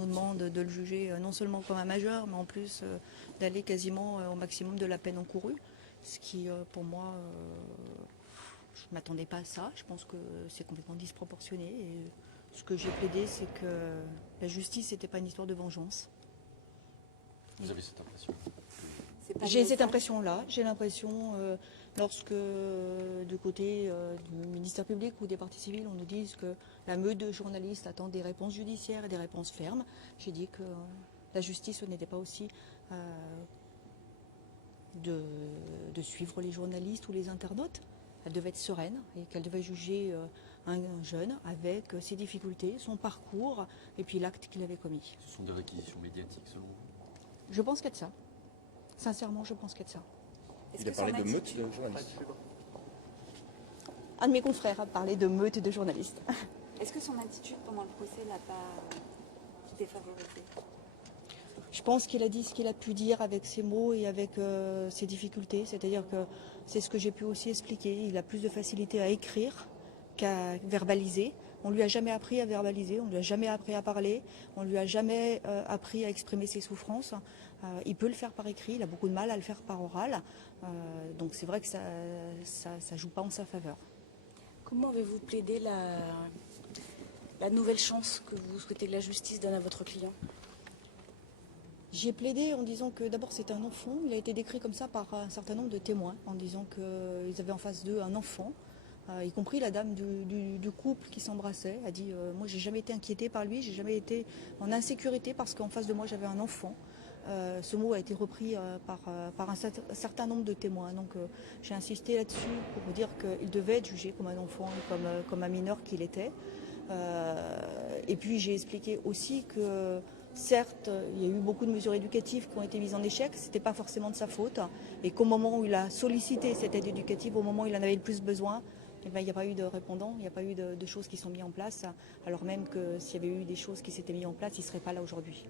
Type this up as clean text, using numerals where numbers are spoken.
nous demande de le juger non seulement comme un majeur, mais en plus d'aller quasiment au maximum de la peine encourue. Ce qui, pour moi, je ne m'attendais pas à ça. Je pense que c'est complètement disproportionné. Et ce que j'ai plaidé, c'est que la justice n'était pas une histoire de vengeance. Vous avez cette impression? J'ai cette impression-là. J'ai l'impression, lorsque du côté du ministère public ou des parties civiles, on nous dise que la meute de journalistes attend des réponses judiciaires et des réponses fermes, j'ai dit que la justice n'était pas aussi de suivre les journalistes ou les internautes. Elle devait être sereine et qu'elle devait juger un jeune avec ses difficultés, son parcours et puis l'acte qu'il avait commis. Ce sont des réquisitions médiatiques selon vous? Je pense qu'il y a de ça. Sincèrement, je pense qu'il y a de ça. Il a parlé de meute de journalistes. Un de mes confrères a parlé de meute de journalistes. Est-ce que son attitude pendant le procès l'a pas défavorisé? Je pense qu'il a dit ce qu'il a pu dire avec ses mots et avec ses difficultés. C'est-à-dire que c'est ce que j'ai pu aussi expliquer. Il a plus de facilité à écrire qu'à verbaliser. On ne lui a jamais appris à verbaliser, on ne lui a jamais appris à parler, on ne lui a jamais appris à exprimer ses souffrances. Il peut le faire par écrit, il a beaucoup de mal à le faire par oral. Donc c'est vrai que ça ne joue pas en sa faveur. Comment avez-vous plaidé la nouvelle chance que vous souhaitez que la justice donne à votre client? J'y ai plaidé en disant que d'abord c'était un enfant. Il a été décrit comme ça par un certain nombre de témoins, en disant qu'ils avaient en face d'eux un enfant. Y compris la dame du couple qui s'embrassait, a dit moi j'ai jamais été inquiétée par lui, j'ai jamais été en insécurité parce qu'en face de moi j'avais un enfant. Ce mot a été repris par un certain nombre de témoins. Donc j'ai insisté là-dessus pour dire qu'il devait être jugé comme un enfant, comme un mineur qu'il était. Et puis j'ai expliqué aussi que certes, il y a eu beaucoup de mesures éducatives qui ont été mises en échec, ce n'était pas forcément de sa faute, et qu'au moment où il a sollicité cette aide éducative, au moment où il en avait le plus besoin, eh bien, il n'y a pas eu de répondants, il n'y a pas eu de choses qui sont mises en place, alors même que s'il y avait eu des choses qui s'étaient mises en place, il ne serait pas là aujourd'hui.